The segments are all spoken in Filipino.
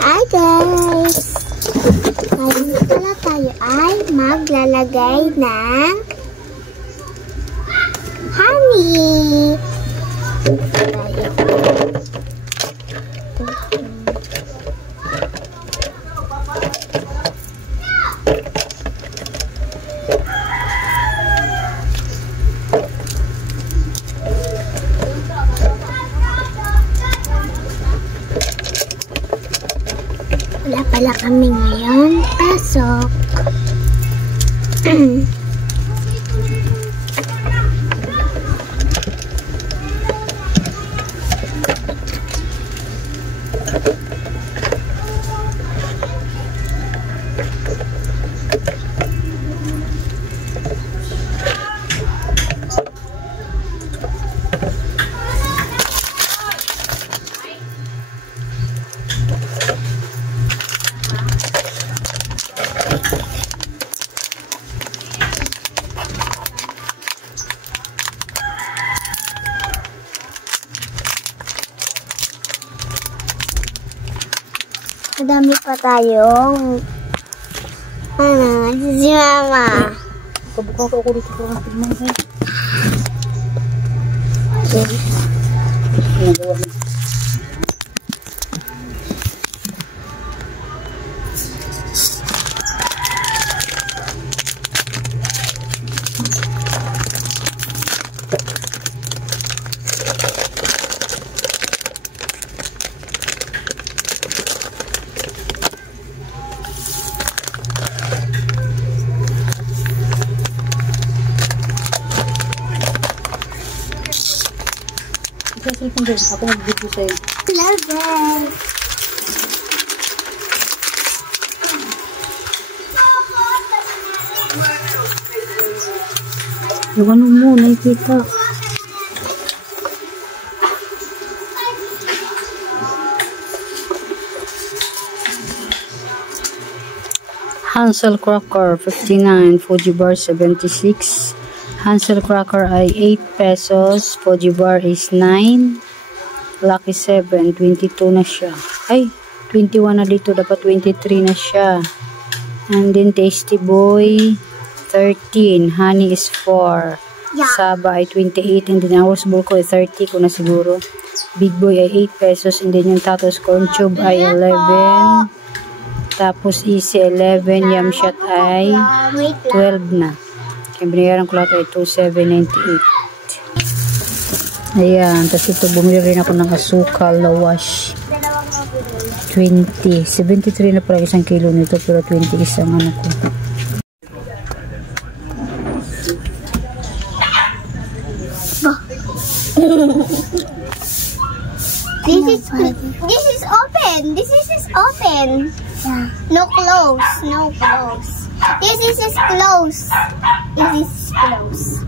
Hi guys! Ngayon pala tayo ay maglalagay ng honey. Wala pala kami ngayon. Pasok. Madami pa tayong si Mama. Kabuka ko ako dito sa tignan ko. Ako mag-video sa'yo. Love it! Yung ano mo, nakikita. Hansel Cracker 59, Fuji Bar 76. Hansel Cracker ay 8 pesos, Fuji Bar is 9, Lucky 7, 22 na siya. Ay, 21 na dito, dapat 23 na siya. And then Tasty Boy 13, Honey is 4, Saba ay 28, and then Hours Bulko ay 30 ko na siguro. Big Boy ay 8 pesos, and then yung Tatos Corn Tube ay 11, tapos Easy 11, Yum Shot ay 12 na. Yung binayaran ko lahat ay 2,798. Ayan. Tapos ito, bumili rin ako ng asukal na wash. 20. 73 na pala isang kilo nito. Pero 20 isang ano ko. This is open. This is open. No close. No close. This is close. This is close.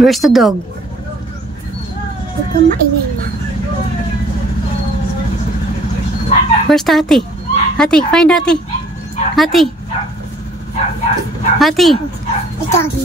Where's the dog? Huwag kang maingay na. Where's the Hati? Hati, find Hati. Hati. Hati. Doggy.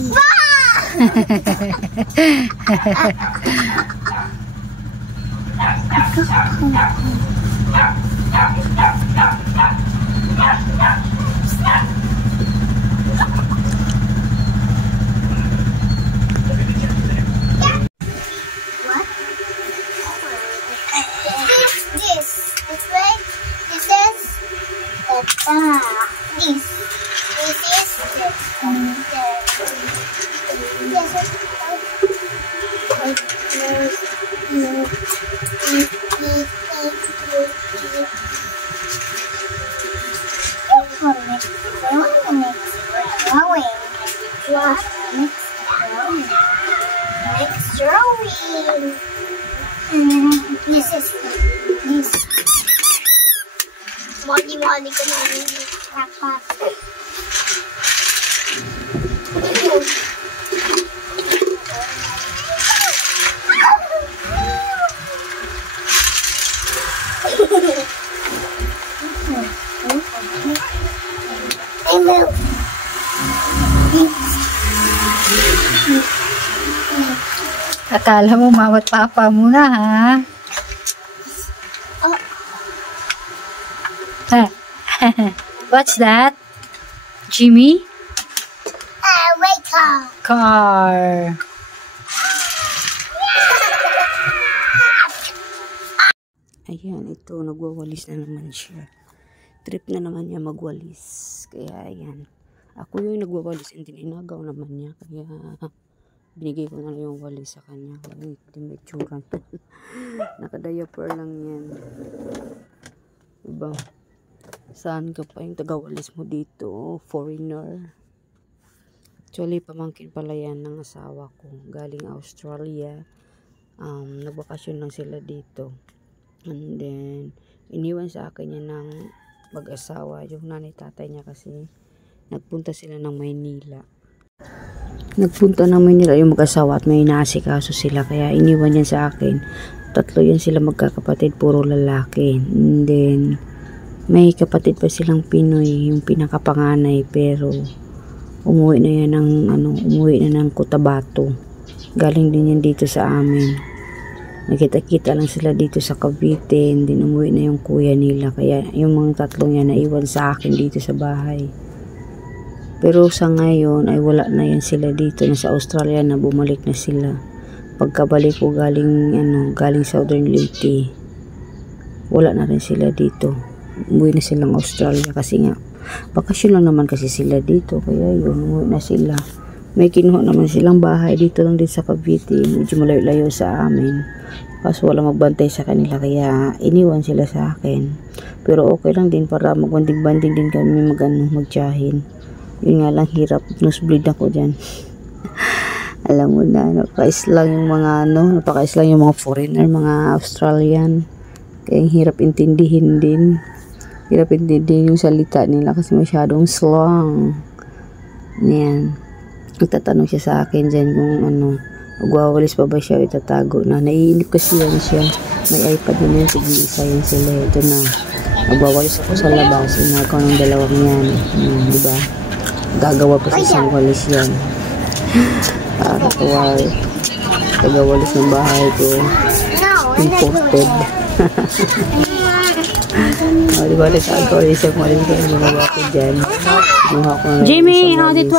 Next drawing. This is this. Mali ko na yung kapat. Akala mo mawat papa mo na, ha? Oh. What's that? Jimmy? Wait up. Car. Ayan, ito, nagwawalis na naman siya. Trip na naman niya magwalis. Kaya, ayan. Ako yung nagwawalis and inagaw naman niya. Kaya, binigay ko na lang yung walis sa kanya. Kaya, hindi may tsuran. Naka-diaper lang yan. Diba? Saan ka pa yung tagawalis mo dito? Foreigner. Actually, pamangkin pala yan ng asawa ko. Galing Australia. Nagbakasyon lang sila dito. And then, iniwan sa akin niya ng mag-asawa. Yung nanay tatay niya kasi, nagpunta sila ng Maynila. Nagpunta ng Maynila yung mag-asawa at may inaasikaso sila. Kaya iniwan niya sa akin. 3 yan sila magkakapatid, puro lalaki. And then, may kapatid pa silang Pinoy, yung pinakapanganay. Pero, umuwi na yan ng Cotabato. Galing din yan dito sa amin. Nakita-kita lang sila dito sa Cavite, and then umuwi na yung kuya nila. Kaya yung mga 3 yan naiwan sa akin dito sa bahay. Pero sa ngayon ay wala na yan sila dito. Nasa Australia na, bumalik na sila. Pagkabalik ko galing Southern Leyte, wala na rin sila dito. Umuwi na silang Australia kasi nga bakasyon lang naman kasi sila dito. Kaya yun, umuwi na sila. May kinuha naman silang bahay dito lang din sa Cavite. Medyo malayo-layo sa amin. Kaso wala magbantay sa kanila. Kaya iniwan sila sa akin. Pero okay lang din para magbanding-banding din kami magtiyahin. Yun nga lang hirap. Nosebleed ako dyan. Alam mo na, napaka-islang yung mga foreigner, mga Australian. Kaya hirap intindihin din. Hirap intindihin yung salita nila kasi masyadong slang. Yan. Nagtatanong siya sa akin dyan kung magwawalis pa ba siya o itatago na. Naiinip kasi yan siya. May iPad na yan, tig-isa yan sila. Ito na. Magwawalis ako sa labas. Inagaw ng 2 yan. Diba? Gagawa pa sa isang walis yan. Para kawal. Tagawalis ng bahay ko. Imported. Diba? Nagkagawalis yung walis ko. Gumawa ko dyan. Jimmy,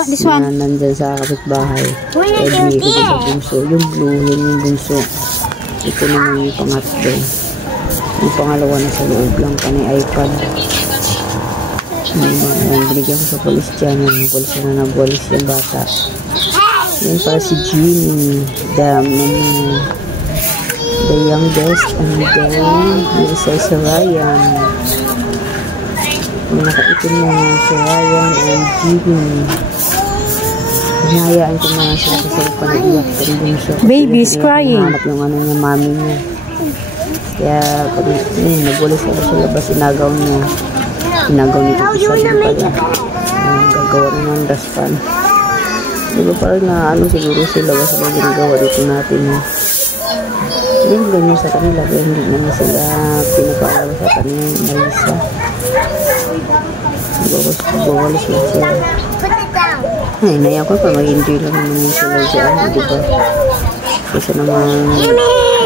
this one. Nandyan sa kapitbahay. Kaya di ko sa bunso. Yung blue, yung bunso. Ito naman yung pangatlo. Yung pangalawa na sa loob lang pa ng iPad. Binigyan ko sa polis dyan. Yung polis na nagwalis yung bata. Yan para si Jimmy. The youngest. And then, isa si Ryan. Yung nakaitin na si Ryan and Jimmy. Hinayaan ko na sila kasi panaiyak ko rin dun siya. Baby is crying. Hanap yung niya, mami niya. Kaya pag nagwalis ako sa labas, inagaw niya. Inagaw nito ko siya din pala. Gagawa rin ng daspan. Diba parang siguro sila ba sa ginagawa dito natin. Hindi ganyan sa kanila. Kaya hindi naman sila pinapawala sa kanila. Marisa. Bawalis lang sila. Ay, naiyak ko pa. Mag-enjoy lang naman sila dyan. Diba? Kasi naman,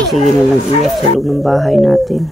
sige na lang iyak sa loob ng bahay natin.